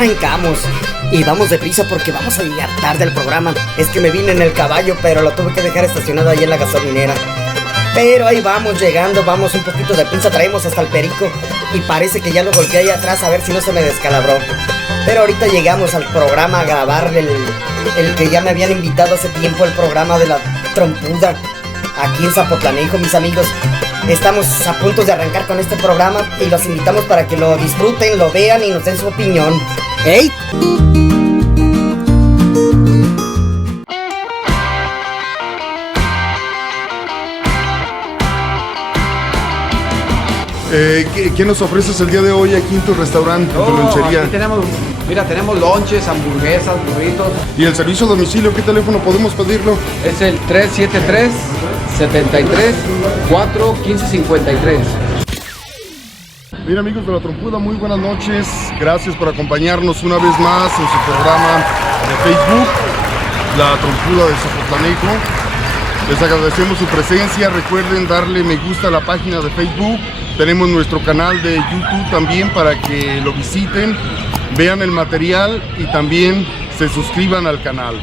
arrancamos. Y vamos deprisa porque vamos a llegar tarde al programa. Es que me vine en el caballo, pero lo tuve que dejar estacionado ahí en la gasolinera. Pero ahí vamos llegando, vamos un poquito de prisa, traemos hasta el perico. Y parece que ya lo golpeé ahí atrás a ver si no se me descalabró. Pero ahorita llegamos al programa a grabar el que ya me habían invitado hace tiempo, el programa de la trompuda. Aquí en Zapotlanejo, mis amigos. Estamos a punto de arrancar con este programa y los invitamos para que lo disfruten, lo vean y nos den su opinión. ¡Ey! ¿Qué nos ofreces el día de hoy aquí en tu restaurante, en tu lonchería? Aquí tenemos lonches, hamburguesas, burritos. ¿Y el servicio a domicilio, qué teléfono podemos pedirlo? Es el 373-73-4-1553. Bien, amigos de La Trompuda, muy buenas noches. Gracias por acompañarnos una vez más en su programa de Facebook, La Trompuda de Zapotlanejo. Les agradecemos su presencia. Recuerden darle me gusta a la página de Facebook. Tenemos nuestro canal de YouTube también para que lo visiten, vean el material y también se suscriban al canal.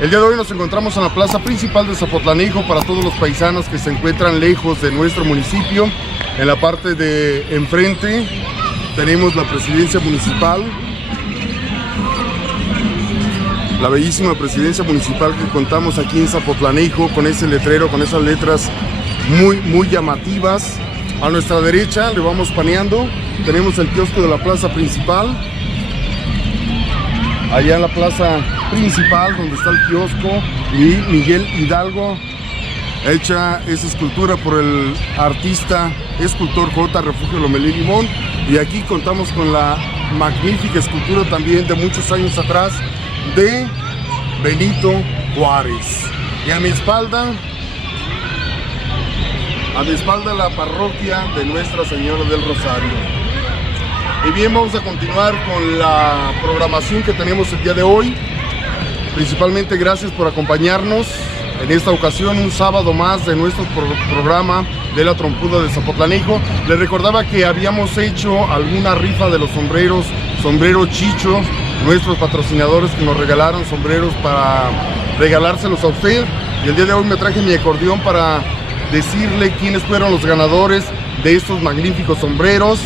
El día de hoy nos encontramos en la plaza principal de Zapotlanejo para todos los paisanos que se encuentran lejos de nuestro municipio. En la parte de enfrente tenemos la presidencia municipal, la bellísima presidencia municipal que contamos aquí en Zapotlanejo con ese letrero, con esas letras muy llamativas. A nuestra derecha le vamos paneando, tenemos el kiosco de la plaza principal. Allá en la plaza principal donde está el kiosco y Miguel Hidalgo, hecha esa escultura por el artista escultor J. Refugio Lomelí Limón. Y aquí contamos con la magnífica escultura también de muchos años atrás de Benito Juárez. Y a mi espalda la parroquia de Nuestra Señora del Rosario. Y bien, vamos a continuar con la programación que tenemos el día de hoy. Principalmente gracias por acompañarnos en esta ocasión, un sábado más de nuestro programa de La Trompuda de Zapotlanejo. Les recordaba que habíamos hecho alguna rifa de los sombreros, Sombrero Chicho, nuestros patrocinadores que nos regalaron sombreros para regalárselos a usted. Y el día de hoy me traje mi acordeón para decirle quiénes fueron los ganadores de estos magníficos sombreros.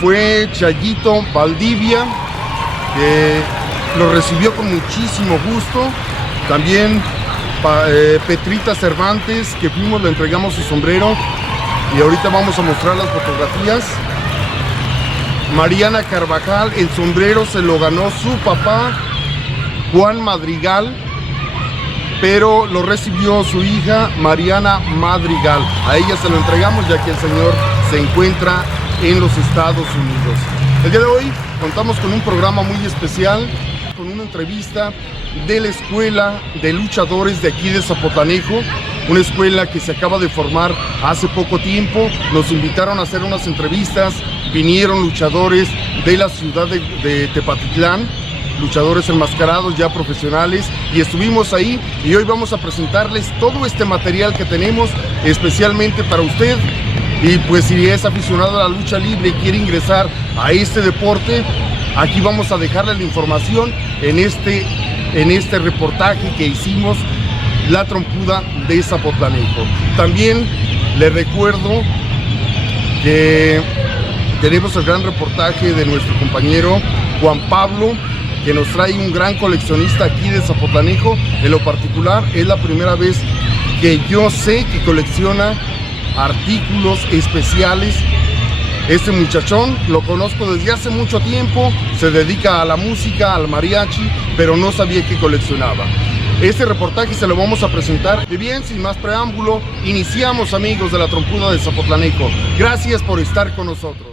Fue Chayito Valdivia, que lo recibió con muchísimo gusto. También Petrita Cervantes, que fuimos, le entregamos su sombrero y ahorita vamos a mostrar las fotografías. Mariana Carvajal, el sombrero se lo ganó su papá Juan Madrigal, pero lo recibió su hija Mariana Madrigal. A ella se lo entregamos ya que el señor se encuentra en los Estados Unidos. El día de hoy contamos con un programa muy especial, con una entrevista de la Escuela de Luchadores de aquí de Zapotlanejo, una escuela que se acaba de formar hace poco tiempo. Nos invitaron a hacer unas entrevistas, vinieron luchadores de la ciudad de Tepatitlán, luchadores enmascarados ya profesionales, y estuvimos ahí y hoy vamos a presentarles todo este material que tenemos especialmente para usted. Y pues si es aficionado a la lucha libre y quiere ingresar a este deporte, aquí vamos a dejarle la información en este reportaje que hicimos, La Trompuda de Zapotlanejo. También les recuerdo que tenemos el gran reportaje de nuestro compañero Juan Pablo, que nos trae un gran coleccionista aquí de Zapotlanejo. En lo particular es la primera vez que yo sé que colecciona artículos especiales. Este muchachón lo conozco desde hace mucho tiempo, se dedica a la música, al mariachi, pero no sabía que coleccionaba. Este reportaje se lo vamos a presentar. Y bien, sin más preámbulo, iniciamos, amigos de La Trompuda de Zapotlanejo. Gracias por estar con nosotros.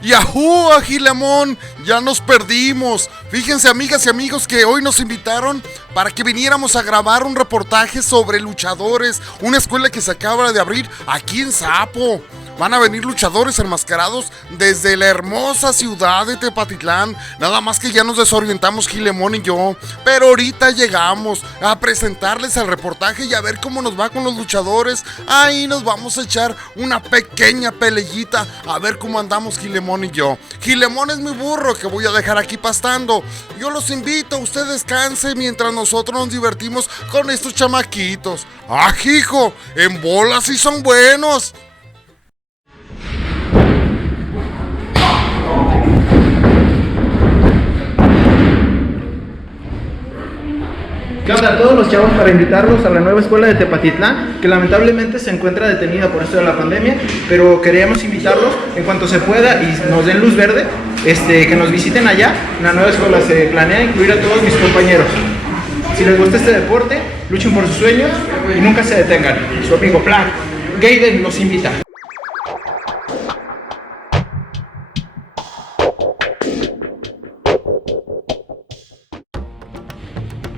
¡Yahoo, Agilamón! ¡Ya nos perdimos! Fíjense, amigas y amigos, que hoy nos invitaron para que viniéramos a grabar un reportaje sobre luchadores, una escuela que se acaba de abrir aquí en Zapo. van a venir luchadores enmascarados desde la hermosa ciudad de Tepatitlán. Nada más que ya nos desorientamos Gilemón y yo, pero ahorita llegamos a presentarles el reportaje y a ver cómo nos va con los luchadores. Ahí nos vamos a echar una pequeña peleita, a ver cómo andamos Gilemón y yo. Gilemón es mi burro que voy a dejar aquí pastando. Yo los invito, usted descanse mientras nosotros nos divertimos con estos chamaquitos. ¡Ah, hijo! En bolas sí son buenos. ¿Qué onda a todos los chavos? Para invitarlos a la nueva escuela de Tepatitlán, que lamentablemente se encuentra detenida por esto de la pandemia, pero queríamos invitarlos en cuanto se pueda y nos den luz verde, que nos visiten allá. En la nueva escuela se planea incluir a todos mis compañeros. Si les gusta este deporte, luchen por sus sueños y nunca se detengan. Su amigo Black Gaiden los invita.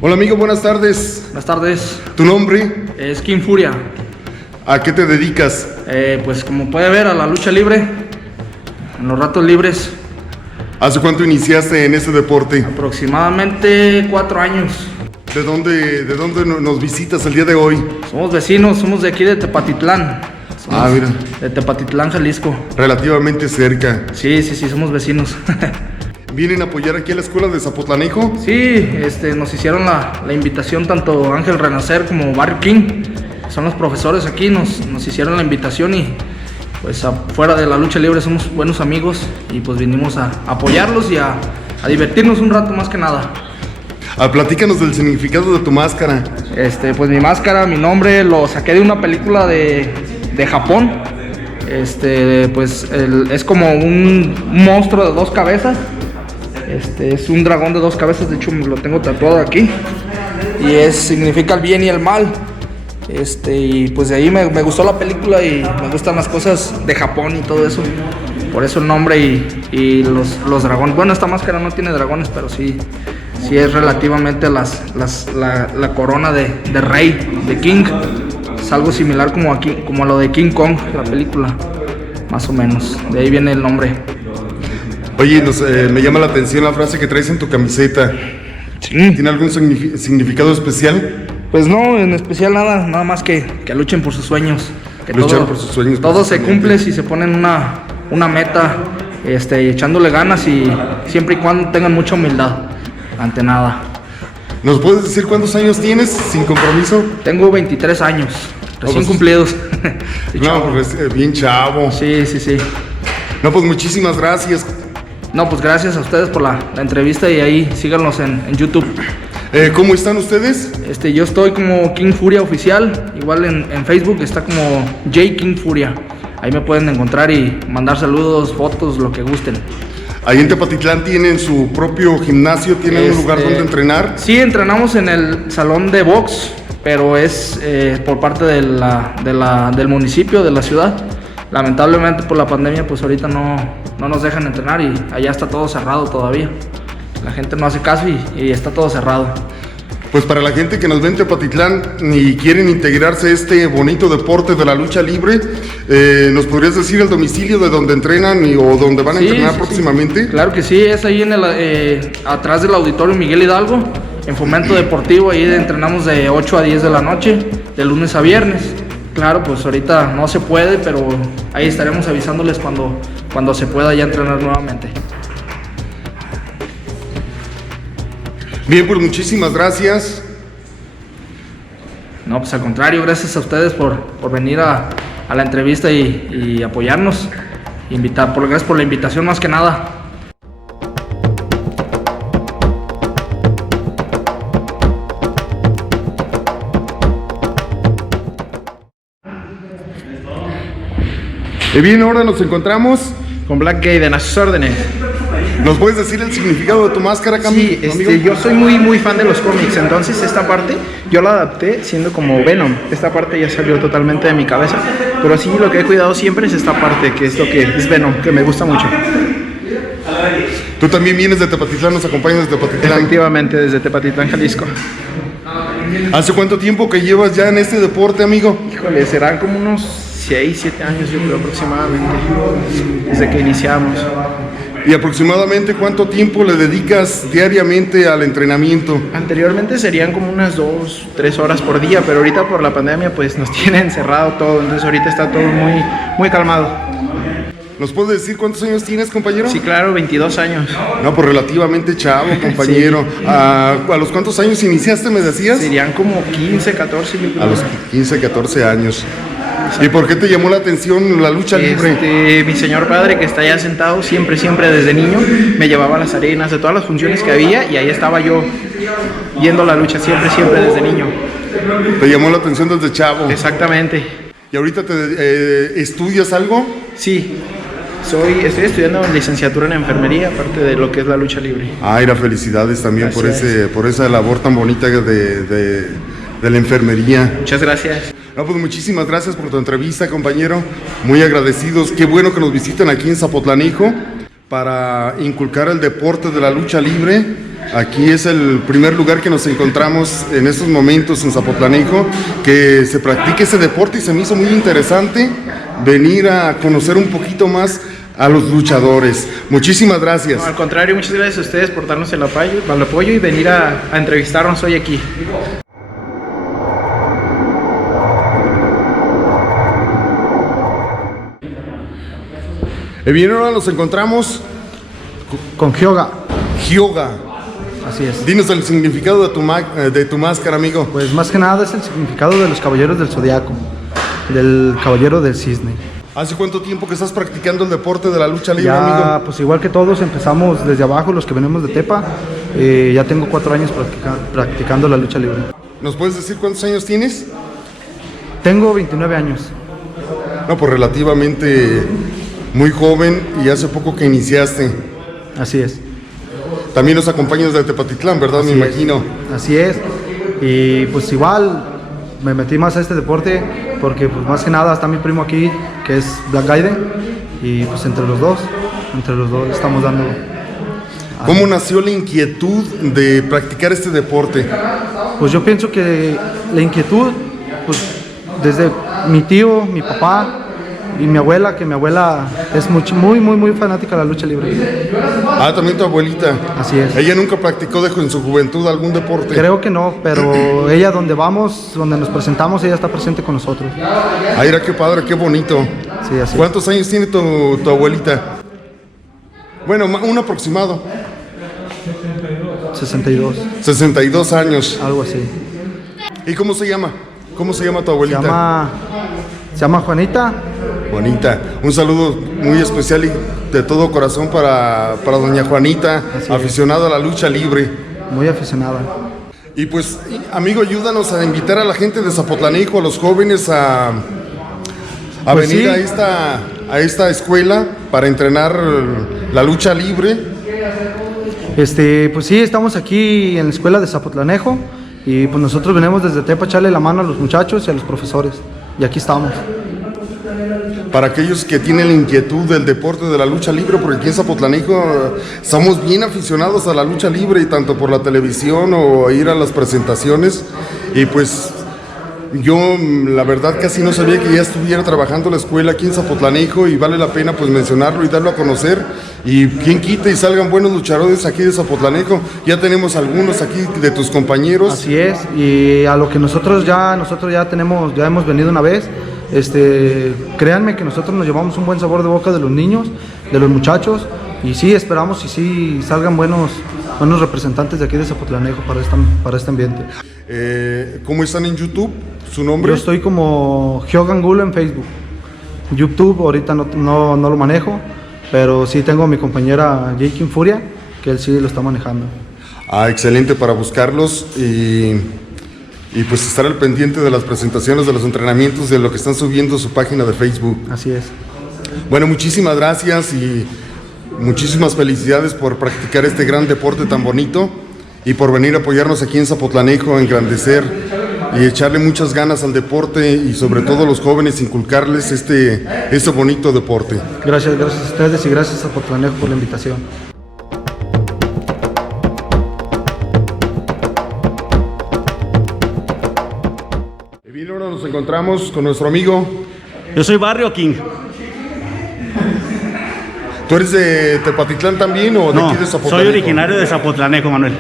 Hola amigo, buenas tardes. Buenas tardes. ¿Tu nombre? Es King Furia. ¿A qué te dedicas? Pues como puede ver, a la lucha libre, en los ratos libres. ¿Hace cuánto iniciaste en este deporte? Aproximadamente 4 años. ¿De dónde nos visitas el día de hoy? Somos vecinos, somos de aquí de Tepatitlán. Mira. De Tepatitlán, Jalisco. Relativamente cerca. Sí, somos vecinos. ¿Vienen a apoyar aquí a la escuela de Zapotlanejo? Sí, nos hicieron la invitación tanto Ángel Renacer como Barry King. Son los profesores aquí, nos hicieron la invitación y pues afuera de la lucha libre somos buenos amigos y pues vinimos a apoyarlos y a divertirnos un rato más que nada. Platícanos del significado de tu máscara. Pues mi máscara, mi nombre, lo saqué de una película de Japón. Pues es como un monstruo de 2 cabezas. Es un dragón de 2 cabezas, de hecho lo tengo tatuado aquí. Y significa el bien y el mal. Y pues de ahí me gustó la película y me gustan las cosas de Japón y todo eso. Por eso el nombre y los dragones. Bueno, esta máscara no tiene dragones, pero sí es relativamente la corona de rey, de King. Es algo similar como a lo de King Kong, la película, más o menos. De ahí viene el nombre. Oye, me llama la atención la frase que traes en tu camiseta. Sí. ¿Tiene algún significado especial? Pues no, en especial nada más que luchen por sus sueños. Que luchar por sus sueños. Todo se cumple si se ponen una meta, echándole ganas y siempre y cuando tengan mucha humildad, ante nada. ¿Nos puedes decir cuántos años tienes sin compromiso? Tengo 23 años, recién cumplidos. No, pues bien chavo. Sí. No, pues muchísimas gracias. No, pues gracias a ustedes por la entrevista y ahí síganos en YouTube. ¿Cómo están ustedes? Yo estoy como King Furia Oficial, igual en Facebook está como J King Furia. Ahí me pueden encontrar y mandar saludos, fotos, lo que gusten. Ahí en Tepatitlán tienen su propio gimnasio, tienen un lugar donde entrenar. Sí, entrenamos en el salón de box, pero es por parte del municipio, de la ciudad. Lamentablemente por la pandemia, pues ahorita no nos dejan entrenar y allá está todo cerrado todavía. La gente no hace caso y está todo cerrado. Pues para la gente que nos ve en Tepatitlán y quieren integrarse a este bonito deporte de la lucha libre, ¿nos podrías decir el domicilio de donde entrenan o donde van a entrenar próximamente? Sí. Claro que sí, es ahí atrás del auditorio Miguel Hidalgo, en Fomento Deportivo. Ahí entrenamos de 8 a 10 de la noche, de lunes a viernes. Claro, pues ahorita no se puede, pero ahí estaremos avisándoles cuando se pueda ya entrenar nuevamente. Bien, pues muchísimas gracias. No, pues al contrario, gracias a ustedes por venir a la entrevista y apoyarnos. Gracias por la invitación más que nada. Bien, ahora nos encontramos Con Black Gaiden, a sus órdenes. ¿Nos puedes decir el significado de tu máscara, Camilo? Sí, yo soy muy fan de los cómics, entonces esta parte yo la adapté siendo como Venom. Esta parte ya salió totalmente de mi cabeza, pero sí lo que he cuidado siempre es esta parte, que es lo que es Venom, que me gusta mucho. Tú también vienes de Tepatitlán, nos acompañas de Tepatitlán. Efectivamente, desde Tepatitlán, Jalisco. ¿Hace cuánto tiempo que llevas ya en este deporte, amigo? Híjole, serán como unos 6, 7 años yo creo aproximadamente, desde que iniciamos. ¿Y aproximadamente cuánto tiempo le dedicas diariamente al entrenamiento? Anteriormente serían como unas 2, 3 horas por día, pero ahorita por la pandemia pues nos tienen encerrado todo, entonces ahorita está todo muy calmado. ¿Nos puedes decir cuántos años tienes, compañero? Sí, claro, 22 años. No, pues relativamente chavo, compañero. Sí. ¿A los cuántos años iniciaste, me decías? Serían como 15, 14 yo creo. A los 15, 14 años. ¿Y por qué te llamó la atención la lucha libre? Mi señor padre, que está allá sentado, siempre desde niño, me llevaba a las arenas de todas las funciones que había y ahí estaba yo viendo la lucha siempre desde niño. ¿Te llamó la atención desde chavo? Exactamente. ¿Y ahorita estudias algo? Sí, estoy estudiando licenciatura en enfermería, aparte de lo que es la lucha libre. Ay, felicidades también por esa labor tan bonita de la enfermería. Muchas gracias. No, pues muchísimas gracias por tu entrevista, compañero. Muy agradecidos. Qué bueno que nos visiten aquí en Zapotlanejo para inculcar el deporte de la lucha libre. Aquí es el primer lugar que nos encontramos en estos momentos en Zapotlanejo, que se practique ese deporte y se me hizo muy interesante venir a conocer un poquito más a los luchadores. Muchísimas gracias. No, al contrario, muchas gracias a ustedes por darnos el apoyo y venir a entrevistarnos hoy aquí. Bien, ahora nos encontramos con Hyoga. Hyoga. Así es. Dinos el significado de tu máscara, amigo. Pues más que nada es el significado de los caballeros del zodiaco, del caballero del cisne. ¿Hace cuánto tiempo que estás practicando el deporte de la lucha libre, ya, amigo? Pues igual que todos empezamos desde abajo, los que venimos de Tepa. Ya tengo 4 años practicando la lucha libre. ¿Nos puedes decir cuántos años tienes? Tengo 29 años. No, pues relativamente muy joven y hace poco que iniciaste. Así es. También nos acompañas de Tepatitlán, ¿verdad? Así me es. imagino. Así es. Y pues igual me metí más a este deporte porque pues más que nada está mi primo aquí, que es Black Gaiden, y pues entre los dos estamos dando. ¿Cómo nació la inquietud de practicar este deporte? Pues yo pienso que la inquietud, pues desde mi tío, mi papá y mi abuela, que mi abuela es muy fanática de la lucha libre. Ah, también tu abuelita. Así es. ¿Ella nunca practicó en su juventud algún deporte? Creo que no, pero ella donde vamos, donde nos presentamos, ella está presente con nosotros. Ay, era qué padre, qué bonito. Sí, así. ¿Cuántos años tiene tu abuelita? Bueno, un aproximado. 62. 62 años. Algo así. ¿Y cómo se llama? ¿Cómo se llama tu abuelita? Se llama Juanita. Juanita. Un saludo muy especial y de todo corazón para doña Juanita, aficionada a la lucha libre. Muy aficionada. Y pues, amigo, ayúdanos a invitar a la gente de Zapotlanejo, a los jóvenes a Pues venir sí. a esta escuela para entrenar la lucha libre. Pues sí, estamos aquí en la escuela de Zapotlanejo y pues nosotros venimos desde Tepa a echarle la mano a los muchachos y a los profesores. Y aquí estamos. Para aquellos que tienen la inquietud del deporte de la lucha libre, porque aquí en Zapotlanejo somos bien aficionados a la lucha libre, y tanto por la televisión o ir a las presentaciones. Y pues yo la verdad casi no sabía que ya estuviera trabajando la escuela aquí en Zapotlanejo, y vale la pena pues mencionarlo y darlo a conocer. Y quien quite y salgan buenos luchadores aquí de Zapotlanejo. Ya tenemos algunos aquí de tus compañeros. Así es, y a lo que nosotros ya hemos venido una vez. Créanme que nosotros nos llevamos un buen sabor de boca de los niños, de los muchachos, y sí esperamos y sí salgan buenos representantes de aquí de Zapotlanejo para este ambiente. ¿Cómo están en YouTube? ¿Su nombre? Yo estoy como Hyoga Angulo en Facebook. YouTube ahorita no lo manejo, pero sí tengo a mi compañera Jake Furia, que él sí lo está manejando. Ah, excelente, para buscarlos y pues estar al pendiente de las presentaciones, de los entrenamientos, de lo que están subiendo a su página de Facebook. Así es. Bueno, muchísimas gracias y muchísimas felicidades por practicar este gran deporte tan bonito y por venir a apoyarnos aquí en Zapotlanejo, a engrandecer y echarle muchas ganas al deporte, y sobre todo a los jóvenes, inculcarles este bonito deporte. Gracias a ustedes y gracias a Zapotlanejo por la invitación. Bien, ahora nos encontramos con nuestro amigo Yo soy Barrio King. ¿Tú eres de Tepatitlán también o de No, aquí de Zapotlanejo? soy originario de Zapotlanejo, Manuel.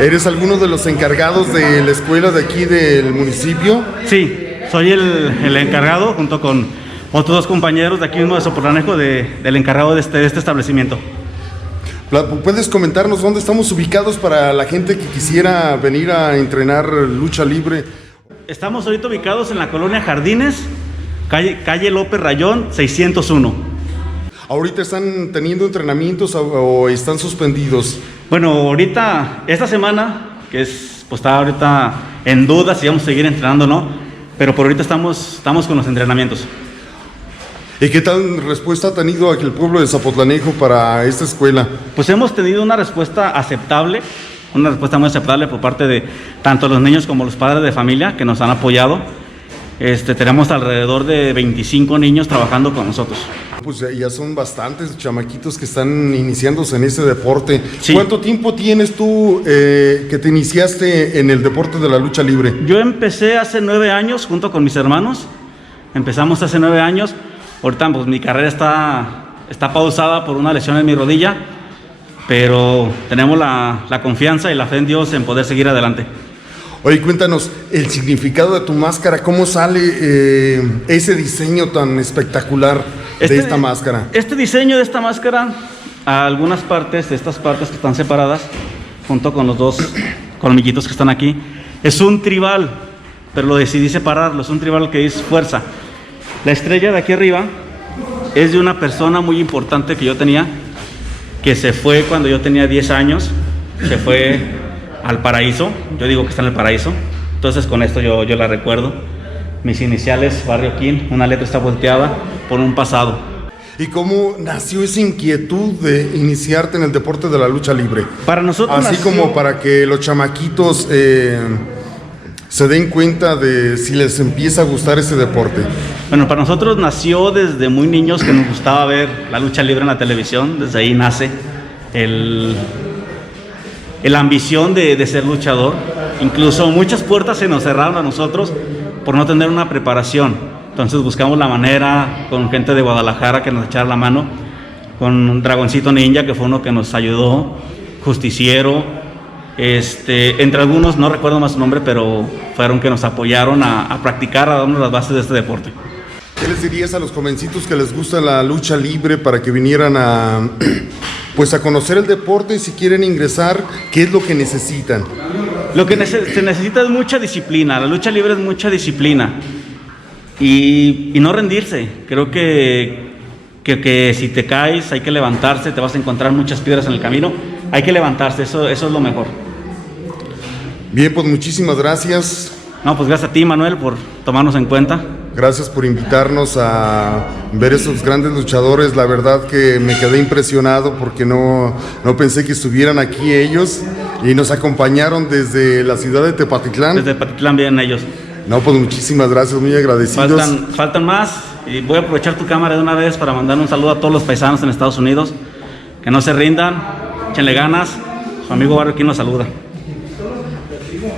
¿Eres alguno de los encargados de la escuela de aquí del municipio? Sí, soy el encargado, junto con otros 2 compañeros de aquí mismo de Zapotlanejo, del encargado de este establecimiento. ¿Puedes comentarnos dónde estamos ubicados para la gente que quisiera venir a entrenar lucha libre? Estamos ahorita ubicados en la colonia Jardines, calle López Rayón, 601. ¿Ahorita están teniendo entrenamientos o están suspendidos? Bueno, ahorita, esta semana, que es, pues está ahorita en duda si vamos a seguir entrenando o no, pero por ahorita estamos con los entrenamientos. ¿Y qué tal respuesta ha tenido el pueblo de Zapotlanejo para esta escuela? Pues hemos tenido una respuesta aceptable, una respuesta muy aceptable por parte de tanto los niños como los padres de familia que nos han apoyado. Tenemos alrededor de 25 niños trabajando con nosotros. Pues ya son bastantes chamaquitos que están iniciándose en ese deporte. Sí. ¿Cuánto tiempo tienes tú que te iniciaste en el deporte de la lucha libre? Yo empecé hace 9 años junto con mis hermanos. Empezamos hace 9 años. Ahorita pues mi carrera está pausada por una lesión en mi rodilla, pero tenemos la confianza y la fe en Dios en poder seguir adelante. Oye, cuéntanos el significado de tu máscara, ¿cómo sale ese diseño tan espectacular de esta máscara? Este diseño de esta máscara, a algunas partes, de estas partes que están separadas, junto con los 2 colmillitos que están aquí, es un tribal, pero lo decidí separarlo, es un tribal que dice fuerza. La estrella de aquí arriba es de una persona muy importante que yo tenía, que se fue cuando yo tenía 10 años, se fue al paraíso, yo digo que está en el paraíso, entonces con esto yo la recuerdo. Mis iniciales, Barrio King, una letra está volteada por un pasado. ¿Y cómo nació esa inquietud de iniciarte en el deporte de la lucha libre? Para nosotros así como para que los chamaquitos se den cuenta de si les empieza a gustar ese deporte. Bueno, para nosotros nació desde muy niños que nos gustaba ver la lucha libre en la televisión. Desde ahí nace la ambición de ser luchador. Incluso muchas puertas se nos cerraron a nosotros por no tener una preparación. Entonces buscamos la manera con gente de Guadalajara que nos echara la mano, con Dragoncito Ninja, que fue uno que nos ayudó, Justiciero, entre algunos, no recuerdo más su nombre, pero fueron que nos apoyaron a practicar, a darnos las bases de este deporte. ¿Qué les dirías a los jovencitos que les gusta la lucha libre para que vinieran a conocer el deporte y si quieren ingresar, qué es lo que necesitan? Lo que se necesita es mucha disciplina, la lucha libre es mucha disciplina y no rendirse. Creo que si te caes hay que levantarse, te vas a encontrar muchas piedras en el camino, hay que levantarse, eso es lo mejor. Bien, pues muchísimas gracias. No, pues gracias a ti, Manuel, por tomarnos en cuenta. Gracias por invitarnos a ver esos grandes luchadores. La verdad que me quedé impresionado porque no pensé que estuvieran aquí ellos y nos acompañaron desde la ciudad de Tepatitlán. Desde Tepatitlán vienen ellos. No, pues muchísimas gracias, muy agradecidos. Faltan más y voy a aprovechar tu cámara de una vez para mandar un saludo a todos los paisanos en Estados Unidos. Que no se rindan, échenle ganas. Su amigo Barrio King los saluda.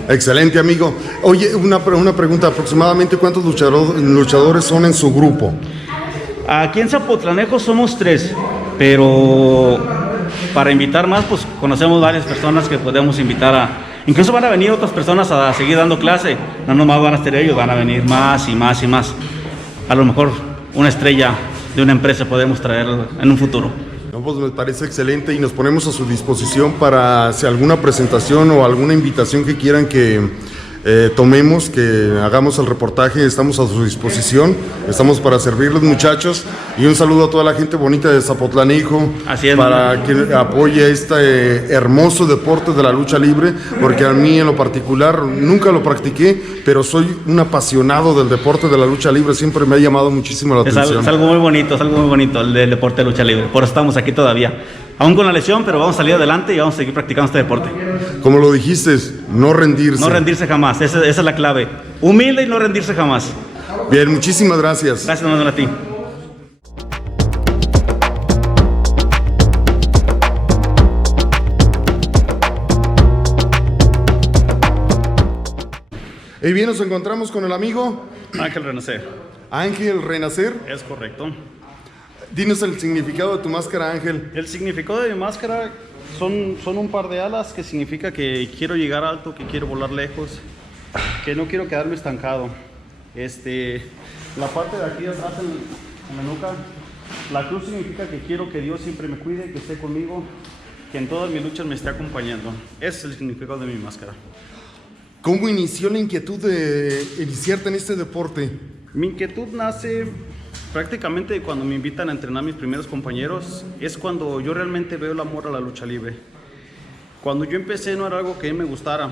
Excelente, amigo. Oye, una pregunta, aproximadamente ¿cuántos luchadores son en su grupo? Aquí en Zapotlanejo somos 3, pero para invitar más, pues conocemos varias personas que podemos invitar incluso van a venir otras personas a seguir dando clase, no nomás van a estar ellos, van a venir más y más y más. A lo mejor una estrella de una empresa podemos traer en un futuro. No, pues me parece excelente y nos ponemos a su disposición para si alguna presentación o alguna invitación que quieran que tomemos, que hagamos el reportaje, estamos a su disposición, estamos para servirles, muchachos, y un saludo a toda la gente bonita de Zapotlanejo. Así es, para que apoye este hermoso deporte de la lucha libre, porque a mí en lo particular nunca lo practiqué, pero soy un apasionado del deporte de la lucha libre, siempre me ha llamado muchísimo la atención. Es algo muy bonito el del deporte de lucha libre, por eso estamos aquí todavía. Aún con la lesión, pero vamos a salir adelante y vamos a seguir practicando este deporte. Como lo dijiste, no rendirse. No rendirse jamás, esa es la clave. Humilde y no rendirse jamás. Bien, muchísimas gracias. Gracias, Manuel, a ti. Y bien, nos encontramos con el amigo Ángel Renacer. Ángel Renacer. Es correcto. Dinos el significado de tu máscara, Ángel. El significado de mi máscara son un par de alas, que significa que quiero llegar alto, que quiero volar lejos, que no quiero quedarme estancado. La parte de aquí atrás en la nuca, la cruz significa que quiero que Dios siempre me cuide, que esté conmigo, que en todas mis luchas me esté acompañando. Ese es el significado de mi máscara. ¿Cómo inició la inquietud de iniciarte en este deporte? Mi inquietud nace prácticamente cuando me invitan a entrenar mis primeros compañeros. Es cuando yo realmente veo el amor a la lucha libre. Cuando yo empecé no era algo que a mí me gustara,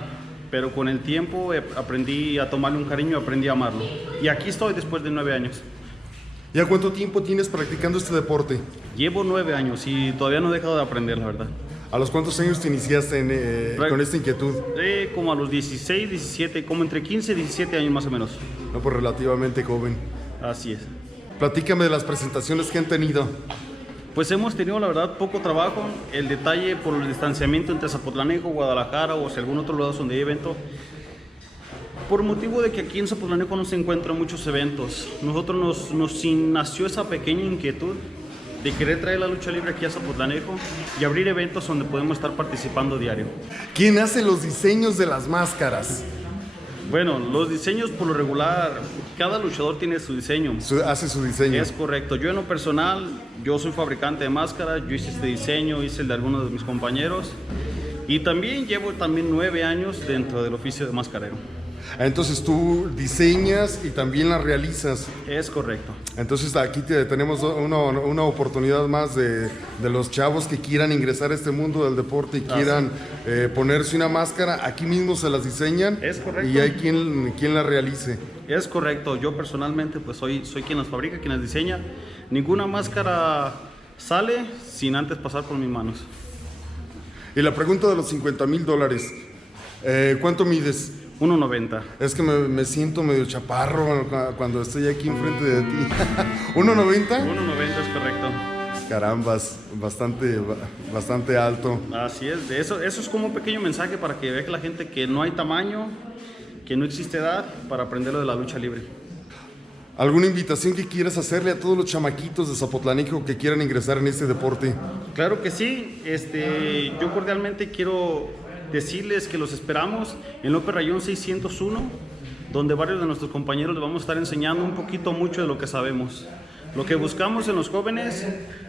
pero con el tiempo aprendí a tomarle un cariño y aprendí a amarlo. Y aquí estoy después de 9 años. ¿Ya cuánto tiempo tienes practicando este deporte? Llevo 9 años y todavía no he dejado de aprender, la verdad. ¿A los cuántos años te iniciaste con esta inquietud? Como a los 16, 17, como entre 15 y 17 años más o menos. No, pues relativamente joven. Así es. Platícame de las presentaciones que han tenido. Pues hemos tenido, la verdad, poco trabajo. El detalle por el distanciamiento entre Zapotlanejo, Guadalajara o si algún otro lugar donde hay evento. Por motivo de que aquí en Zapotlanejo no se encuentran muchos eventos. Nosotros nos nació esa pequeña inquietud de querer traer la lucha libre aquí a Zapotlanejo y abrir eventos donde podemos estar participando diario. ¿Quién hace los diseños de las máscaras? Bueno, los diseños por lo regular, cada luchador tiene su diseño. Hace su diseño. Es correcto. Yo en lo personal, yo soy fabricante de máscaras, yo hice este diseño, hice el de algunos de mis compañeros y también llevo 9 años dentro del oficio de mascarero. Entonces tú diseñas y también las realizas. Es correcto. Entonces aquí tenemos una oportunidad más de los chavos que quieran ingresar a este mundo del deporte y quieran ponerse una máscara. Aquí mismo se las diseñan. Es correcto. Y hay quien la realice. Es correcto. Yo personalmente pues soy quien las fabrica, quien las diseña. Ninguna máscara sale sin antes pasar por mis manos. Y la pregunta de los $50,000. ¿Cuánto mides? 1.90. Es que me siento medio chaparro cuando estoy aquí enfrente de ti. ¿1.90? 1.90 es correcto. Carambas, bastante alto. Así es. Eso es como un pequeño mensaje para que vea que la gente que no hay tamaño, que no existe edad para aprender lo de la lucha libre. ¿Alguna invitación que quieras hacerle a todos los chamaquitos de Zapotlanejo que quieran ingresar en este deporte? Claro que sí. Yo cordialmente quiero decirles que los esperamos en López Rayón 601, donde varios de nuestros compañeros les vamos a estar enseñando mucho de lo que sabemos. Lo que buscamos en los jóvenes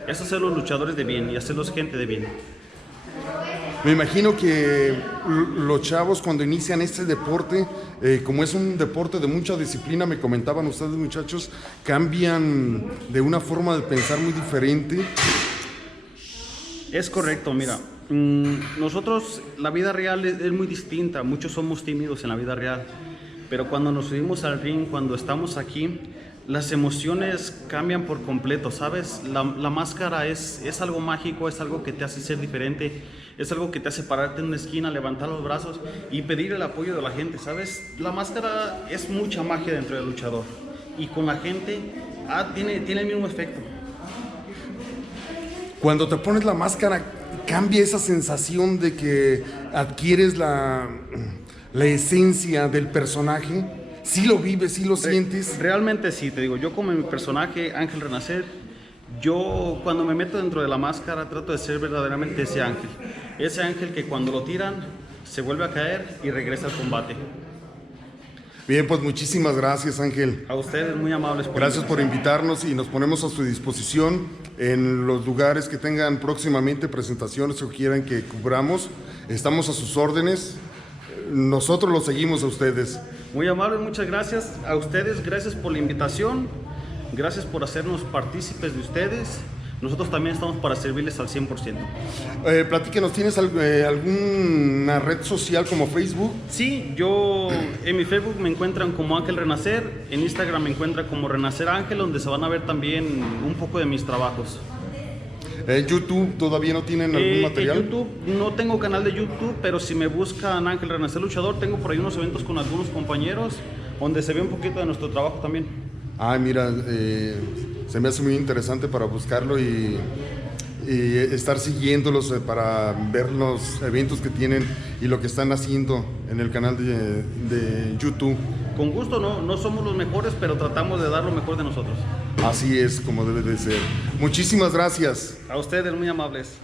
es hacerlos luchadores de bien y hacerlos gente de bien. Me imagino que los chavos cuando inician este deporte, como es un deporte de mucha disciplina, me comentaban ustedes muchachos, cambian de una forma de pensar muy diferente. Es correcto, mira. Nosotros, la vida real es muy distinta, muchos somos tímidos en la vida real, pero cuando nos subimos al ring, cuando estamos aquí, las emociones cambian por completo, ¿sabes? La máscara es algo mágico, es algo que te hace ser diferente, es algo que te hace pararte en una esquina, levantar los brazos y pedir el apoyo de la gente, ¿sabes? La máscara es mucha magia dentro del luchador y con la gente tiene el mismo efecto. Cuando te pones la máscara, cambia esa sensación de que adquieres la esencia del personaje. ¿Sí lo vives, sí lo sientes? Realmente sí, te digo, yo como mi personaje, Ángel Renacer, yo cuando me meto dentro de la máscara trato de ser verdaderamente ese ángel que cuando lo tiran se vuelve a caer y regresa al combate. Bien, pues muchísimas gracias, Ángel. A ustedes, muy amables. Gracias por invitarnos y nos ponemos a su disposición en los lugares que tengan próximamente presentaciones o quieran que cubramos. Estamos a sus órdenes. Nosotros los seguimos a ustedes. Muy amables, muchas gracias a ustedes. Gracias por la invitación. Gracias por hacernos partícipes de ustedes. Nosotros también estamos para servirles al 100%. Platíquenos, ¿tienes alguna red social como Facebook? Sí, yo en mi Facebook me encuentran como Ángel Renacer, en Instagram me encuentran como Renacer Ángel, donde se van a ver también un poco de mis trabajos. ¿YouTube todavía no tienen algún material? En YouTube no tengo canal de YouTube, pero si me buscan Ángel Renacer Luchador, tengo por ahí unos eventos con algunos compañeros, donde se ve un poquito de nuestro trabajo también. Mira, se me hace muy interesante para buscarlo y estar siguiéndolos para ver los eventos que tienen y lo que están haciendo en el canal de YouTube. Con gusto, no somos los mejores, pero tratamos de dar lo mejor de nosotros. Así es como debe de ser. Muchísimas gracias. A ustedes, muy amables.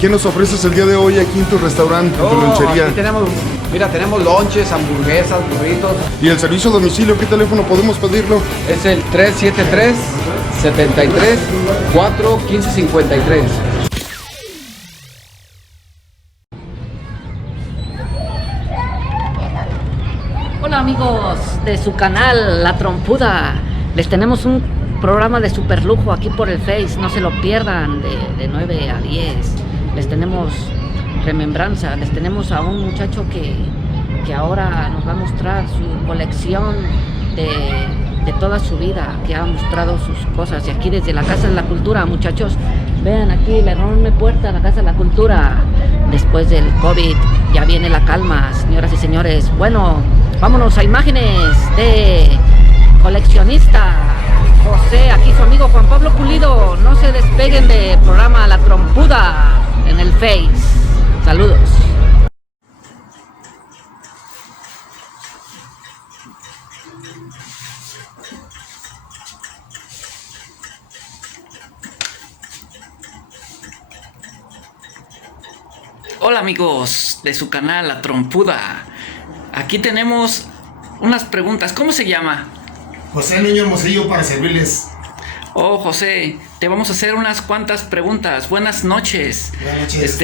¿Qué nos ofreces el día de hoy aquí en tu restaurante, en tu lonchería? Aquí tenemos lonches, hamburguesas, burritos. ¿Y el servicio a domicilio, qué teléfono podemos pedirlo? Es el 373-73-4-1553. Hola amigos de su canal La Trompuda, les tenemos un programa de super lujo aquí por el Face, no se lo pierdan, de 9 a 10. Les tenemos remembranza, les tenemos a un muchacho que ahora nos va a mostrar su colección de toda su vida, que ha mostrado sus cosas. Y aquí desde la Casa de la Cultura, muchachos, vean aquí la enorme puerta de la Casa de la Cultura. Después del COVID ya viene la calma, señoras y señores. Bueno, vámonos a imágenes de coleccionista José, aquí su amigo Juan Pablo Pulido. No se despeguen del programa La Trompuda en el Face. Saludos. Hola amigos de su canal La Trompuda. Aquí tenemos unas preguntas. ¿Cómo se llama? José Niño Hermosillo, para servirles. Oh, José, te vamos a hacer unas cuantas preguntas. Buenas noches. Buenas noches.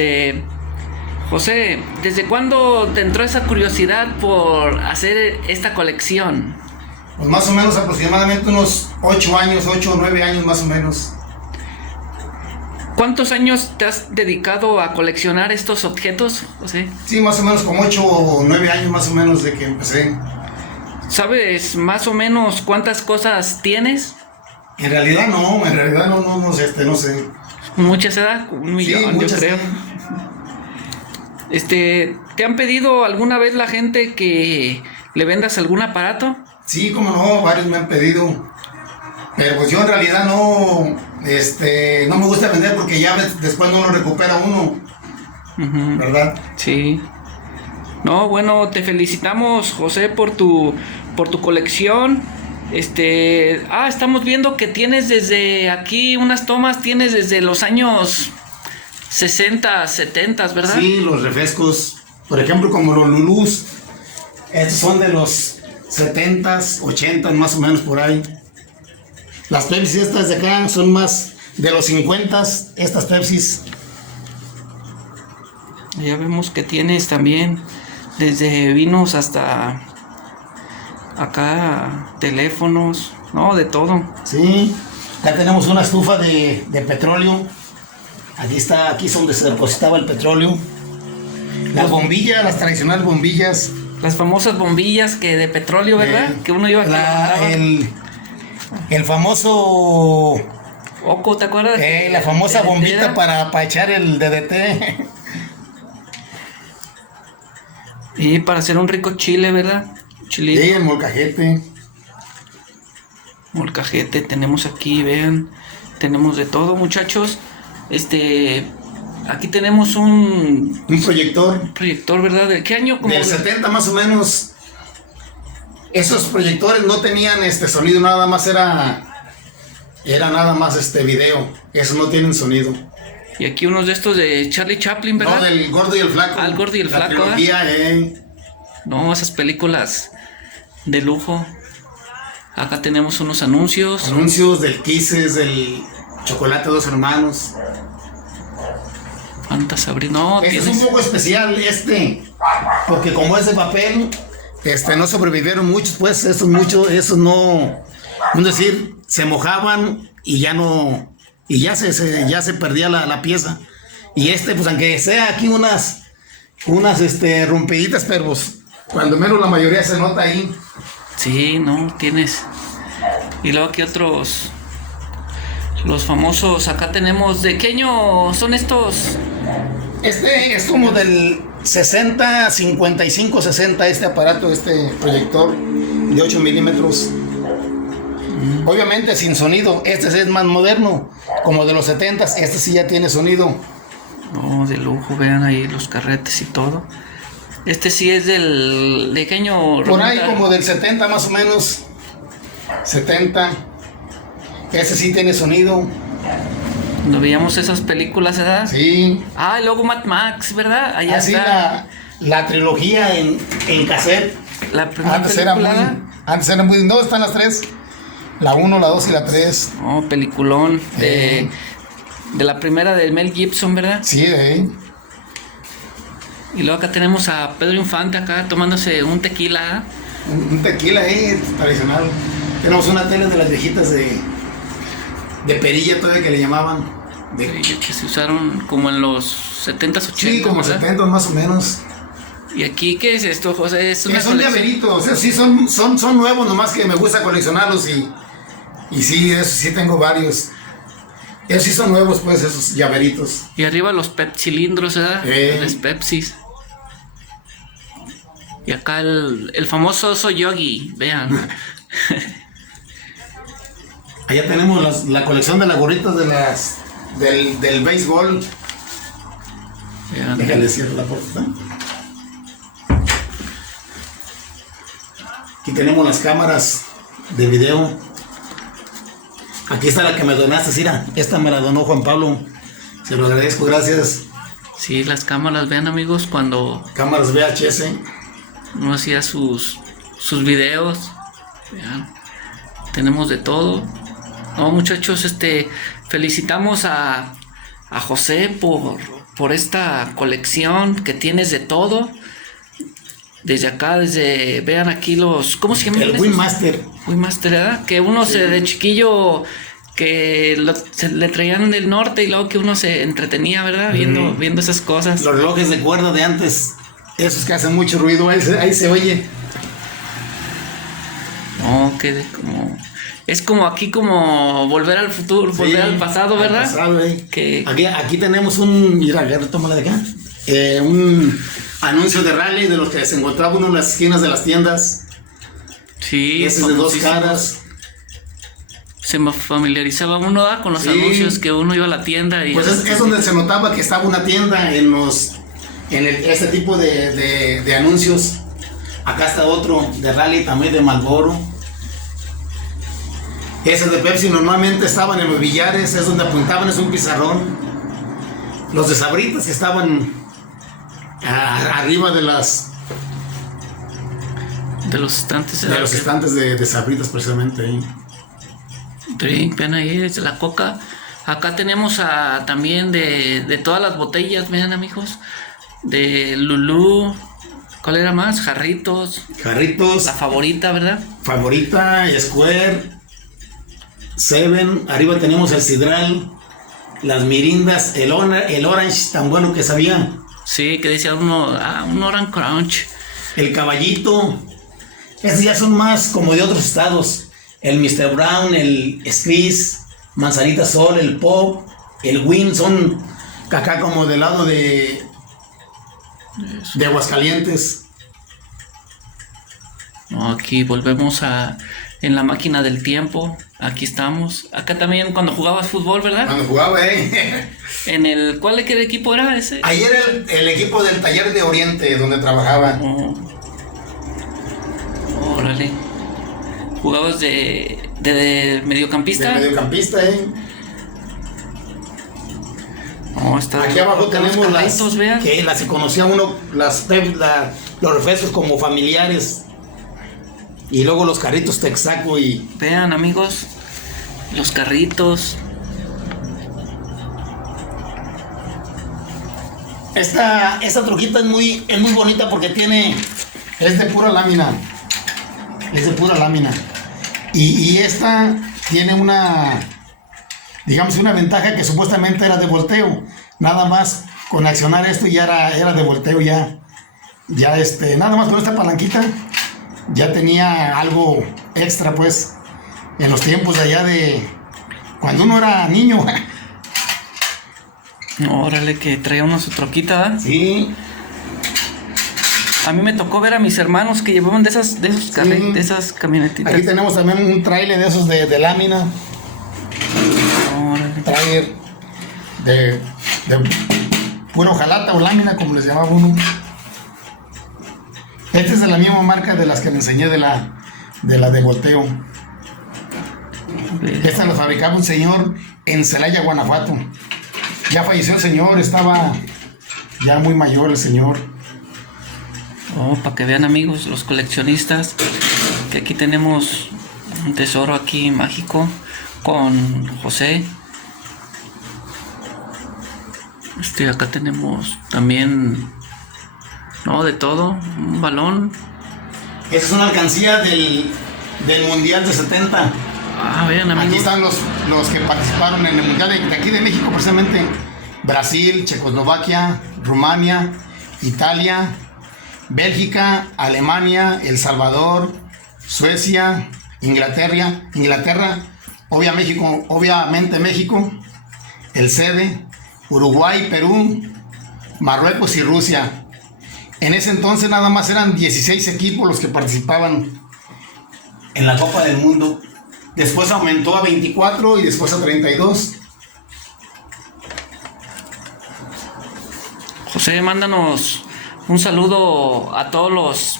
José, ¿desde cuándo te entró esa curiosidad por hacer esta colección? Pues más o menos aproximadamente unos 8 o 9 años más o menos. ¿Cuántos años te has dedicado a coleccionar estos objetos, José? Sí, más o menos como 8 o 9 años más o menos de que empecé. ¿Sabes más o menos cuántas cosas tienes? En realidad no sé. Muchas, ¿edad? 1 millón, sí, muchas, yo creo. Sí. ¿Te han pedido alguna vez la gente que le vendas algún aparato? Sí, como no, varios me han pedido. Pero pues yo en realidad no me gusta vender porque ya después no lo recupera uno. Uh-huh. ¿Verdad? Sí. No, bueno, te felicitamos, José, por tu colección. Estamos viendo que tienes desde aquí unas tomas, tienes desde los años 60, 70, ¿verdad? Sí, los refrescos, por ejemplo, como los Lulús, estos son de los 70s, 80s, más o menos por ahí. Las Pepsi estas de acá son más de los 50s, estas Pepsis. Ya vemos que tienes también desde vinos hasta acá teléfonos, no, de todo. Sí, acá tenemos una estufa de petróleo. Aquí es donde se depositaba el petróleo. Las bombillas, las tradicionales bombillas. Las famosas bombillas de petróleo, ¿verdad? Que uno iba el famoso Oco, ¿te acuerdas? La famosa bombita para echar el DDT. Y para hacer un rico chile, ¿verdad? Chilito. Sí, el molcajete. Molcajete, tenemos aquí, vean. Tenemos de todo, muchachos. Aquí tenemos un proyector. Un proyector, ¿verdad? ¿De qué año? Del 70 más o menos. Esos proyectores no tenían sonido, nada más era nada más video. Esos no tienen sonido. Y aquí unos de estos de Charlie Chaplin, ¿verdad? No, del Gordo y el Flaco. El Gordo y el Flaco, trilogía, No, esas películas de lujo. Acá tenemos unos anuncios. Anuncios del Kisses, del Chocolate Dos Hermanos. Fantasabri, no, Este es un poco especial, porque como es de papel, no sobrevivieron muchos, pues, esos no, es decir, se mojaban y ya no, y ya se perdía la pieza. Y pues aunque sea aquí unas rompiditas, pero pues, cuando menos la mayoría se nota ahí. Sí, no, tienes. Y luego aquí otros, los famosos, acá tenemos, ¿de qué año son estos? Es como del 60, 55, 60 este aparato, este proyector de 8 milímetros. Obviamente sin sonido, este es más moderno, como de los 70, este sí ya tiene sonido. No, de lujo, vean ahí los carretes y todo. Este sí es ¿de qué año? Por ahí como del 70 más o menos. 70. Ese sí tiene sonido. Cuando veíamos esas películas, ¿verdad? Sí. Ah, y luego Mad Max, ¿verdad? Allá así está. La trilogía en cassette. La primera película. Antes era muy... No, están las tres. La 1, la 2 y la 3. Oh, peliculón. De la primera de Mel Gibson, ¿verdad? Sí, Y luego acá tenemos a Pedro Infante acá tomándose un tequila. Un tequila tradicional. Tenemos una tele de las viejitas de perilla todavía que le llamaban. Que se usaron como en los 70s, 80s. Sí, como 70 más o menos. ¿Y aquí qué es esto, José? Es un llaverito, o sea, sí son nuevos, nomás que me gusta coleccionarlos y sí, eso sí tengo varios. Esos sí son nuevos, pues, esos llaveritos. Y arriba los cilindros, ¿verdad? Los Pepsis. Y acá el famoso oso Yogi, vean. Allá tenemos la colección de las gorritas del béisbol. Déjale cierro la puerta. Aquí tenemos las cámaras de video. Aquí está la que me donaste, Cira. Esta me la donó Juan Pablo. Se lo agradezco, gracias. Sí, las cámaras, vean amigos, cuando... Cámaras VHS. Uno hacía sus videos. Vean, tenemos de todo. No, muchachos, felicitamos a José por esta colección que tienes de todo. Desde acá, vean aquí ¿cómo se llama? El Winmaster. Winmaster, ¿verdad? Que uno de chiquillo, que le traían del norte y luego que uno se entretenía, ¿verdad? Viendo esas cosas. Los relojes de cuerda de antes, esos que hacen mucho ruido, ahí se oye. No, es como aquí como volver al futuro, volver al pasado, ¿verdad? Al pasado, aquí tenemos mira, tómala de acá. Un anuncio de rally de los que se encontraba uno en las esquinas de las tiendas. Sí, ese es de dos caras. Se me familiarizaba uno con los anuncios que uno iba a la tienda y... Pues es donde se notaba que estaba una tienda este tipo de anuncios. Acá está otro de rally también de Marlboro. Ese de Pepsi normalmente estaban en los billares, es donde apuntaban, es un pizarrón. Los de Sabritas que estaban arriba de los estantes. De los estantes de Sabritas precisamente ahí. Ven ahí, es la Coca. Acá tenemos también de todas las botellas, vean amigos. De Lulú. ¿Cuál era más? Jarritos. La favorita, ¿verdad? Favorita, Square, Seven. Arriba tenemos el Sidral, las Mirindas, el Orange tan bueno que sabía. Sí, que decía un Orange Crunch. El Caballito. Esos ya son más como de otros estados. El Mr. Brown, el Squeeze, Manzanita Sol, el Pop, el Win, son acá como del lado de Aguascalientes. No, aquí volvemos en la máquina del tiempo. Aquí estamos. Acá también cuando jugabas fútbol, ¿verdad? Cuando jugaba, ¿Cuál equipo era ese? Ahí era el equipo del Taller de Oriente, donde trabajaba. Órale. ¿Jugabas de mediocampista? De mediocampista, Aquí abajo tenemos los las carritos, vean. que las se conocía uno, los refrescos como familiares. Y luego los carritos Texaco y... Vean, amigos, los carritos. Esta troquita es muy bonita porque es de pura lámina. Es de pura lámina. Y esta tiene una ventaja que supuestamente era de volteo. Nada más con accionar esto ya era de volteo ya. Nada más con esta palanquita ya tenía algo extra, pues, en los tiempos de allá de cuando uno era niño. Órale, que traía uno su troquita, ¿verdad? Sí. A mí me tocó ver a mis hermanos que llevaban de esas camionetitas. Aquí tenemos también un trailer de esos de lámina. Órale. Trailer de puro jalata o lámina, como les llamaba uno. Este es de la misma marca de las que le enseñé de la de volteo. Esta la fabricaba un señor en Celaya, Guanajuato. Ya falleció el señor, estaba ya muy mayor el señor. Para que vean, amigos, los coleccionistas, que aquí tenemos un tesoro aquí mágico con José. Acá tenemos también, de todo, un balón. Esa es una alcancía del Mundial de 70. Vean, amigos. Aquí están los que participaron en el Mundial de aquí de México, precisamente. Brasil, Checoslovaquia, Rumania, Italia, Bélgica, Alemania, El Salvador, Suecia, Inglaterra, obviamente México, el sede, Uruguay, Perú, Marruecos y Rusia. En ese entonces nada más eran 16 equipos los que participaban en la Copa del Mundo. Después aumentó a 24 y después a 32. José, mándanos un saludo a todos los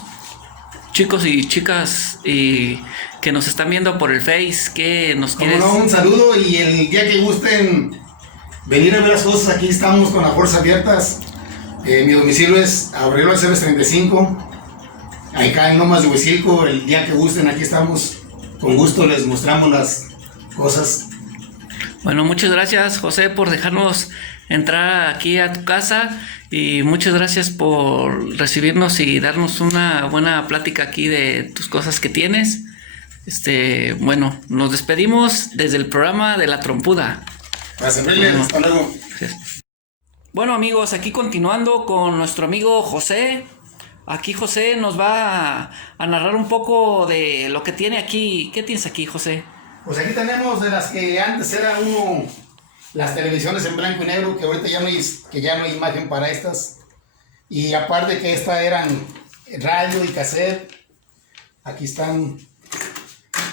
chicos y chicas que nos están viendo por el Face. ¿Qué nos quieres? Un saludo, y el día que gusten venir a ver las cosas, aquí estamos con las puertas abiertas. Mi domicilio es Aurelio Aceves 35, acá en Lomas de Huicilco. El día que gusten, aquí estamos. Con gusto les mostramos las cosas. Bueno, muchas gracias, José, por dejarnos entrar aquí a tu casa, y muchas gracias por recibirnos y darnos una buena plática aquí de tus cosas que tienes. Bueno, nos despedimos desde el programa de La Trompuda. Hasta luego. Gracias. Bueno, amigos, aquí continuando con nuestro amigo José. Aquí José nos va a narrar un poco de lo que tiene aquí. ¿Qué tienes aquí, José? Pues aquí tenemos de las que antes era las televisiones en blanco y negro, que ahorita ya no hay imagen para estas. Y aparte que estas eran radio y cassette. Aquí están.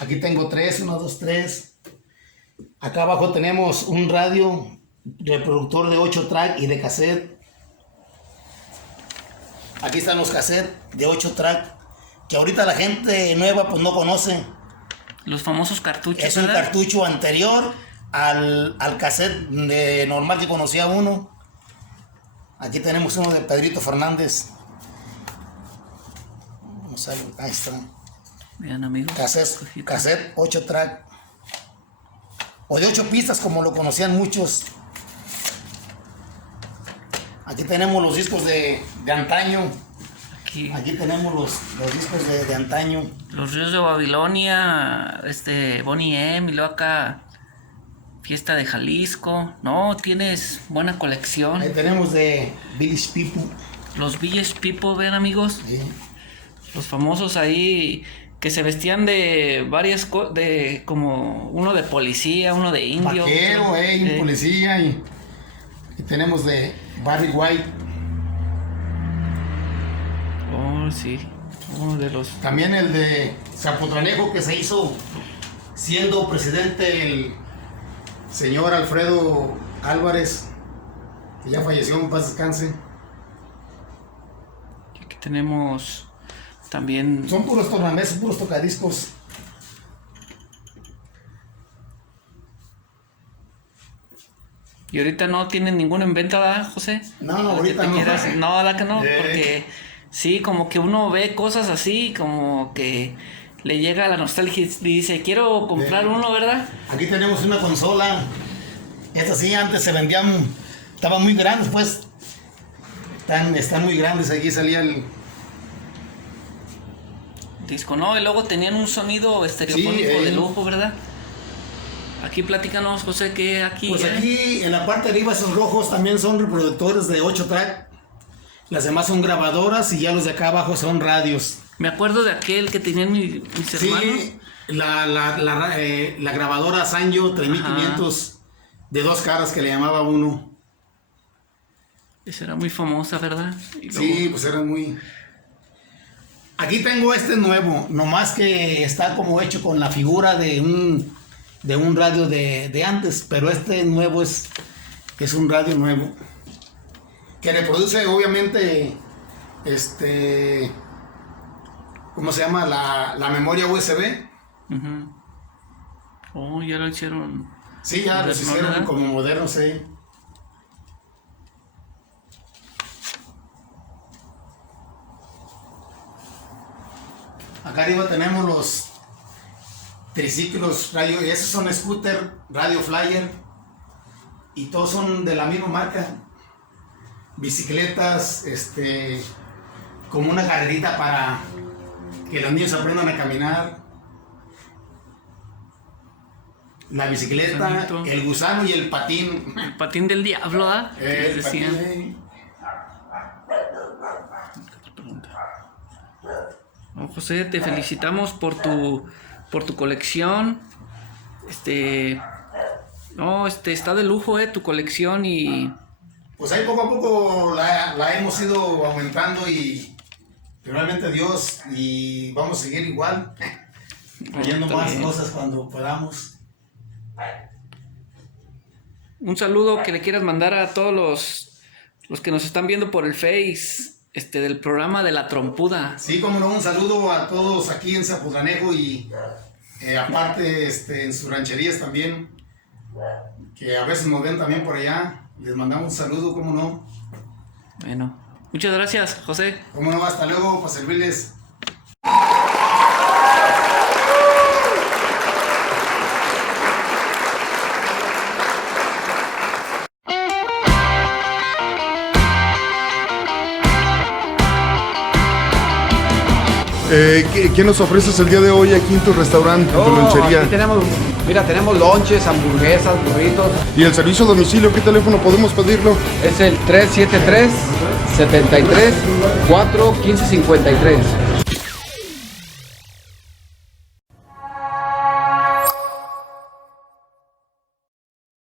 Aquí tengo 3, 1, 2, 3. Acá abajo tenemos un radio reproductor de 8 track y de cassette. Aquí están los cassettes de 8 track, que ahorita la gente nueva pues no conoce. Los famosos cartuchos. Es un cartucho anterior al cassette normal que conocía uno. Aquí tenemos uno de Pedrito Fernández. Vamos a ver, ahí está. Vean, amigos. Cassette 8 track. O de 8 pistas, como lo conocían muchos. Aquí tenemos los discos de antaño. Aquí tenemos los discos de antaño. Los Ríos de Babilonia, Bonnie M, y luego acá Fiesta de Jalisco. No, tienes buena colección. Ahí tenemos de Village People. Los Village People, vean, amigos. Sí. Los famosos ahí que se vestían de varias como uno de policía, uno de indio. Vaquero, un policía, y tenemos de Barry White. Oh, sí. Uno de los. También el de Zapotlanejo, que se hizo siendo presidente el señor Alfredo Álvarez, que ya falleció, en paz descanse. Aquí tenemos también. Son puros tornamesas, puros tocadiscos. Y ahorita no tienen ninguno en venta, ¿verdad, José? No, ahorita no. No, ¿verdad que no? Porque sí, como que uno ve cosas así, como que le llega la nostalgia y dice, quiero comprar uno, ¿verdad? Aquí tenemos una consola. Estas sí, antes se vendían, estaban muy grandes, pues. Están muy grandes, aquí salía el disco, ¿no? Y luego tenían un sonido estereofónico de lujo, ¿verdad? Aquí platícanos, José, que aquí... Pues aquí, en la parte de arriba, esos rojos también son reproductores de 8 track. Las demás son grabadoras y ya los de acá abajo son radios. Me acuerdo de aquel que tenían mis hermanos. Sí, la grabadora Sanyo 3500 de 2 caras que le llamaba uno. Esa era muy famosa, ¿verdad? Sí, pues eran muy... Aquí tengo este nuevo, nomás que está como hecho con la figura de un radio de antes, pero este nuevo es un radio nuevo. Que reproduce obviamente, ¿cómo se llama? La memoria USB. Oh, ya lo hicieron. Sí, ya los hicieron, ¿verdad? Como modernos, sí. Acá arriba tenemos los triciclos radio, y esos son scooter, radio flyer, y todos son de la misma marca. Bicicletas, como una carrerita para que los niños aprendan a caminar. La bicicleta, el gusano y el patín. El patín del diablo, ¿ah? El patín. No, José, te felicitamos por tu colección. Está de lujo, tu colección y... Pues ahí poco a poco la hemos ido aumentando y realmente Dios, y vamos a seguir igual, trayendo más cosas cuando podamos. Un saludo que le quieras mandar a todos los que nos están viendo por el Face. Del programa de La Trompuda. Sí, como no, un saludo a todos aquí en Zapotlanejo y aparte en sus rancherías también, que a veces nos ven también por allá. Les mandamos un saludo, cómo no. Bueno, muchas gracias, José. Cómo no, hasta luego, para servirles. ¿Qué nos ofreces el día de hoy aquí en tu restaurante, en tu lonchería? Aquí tenemos lonches, hamburguesas, burritos. ¿Y el servicio a domicilio? ¿Qué teléfono podemos pedirlo? Es el 373-73-4-1553.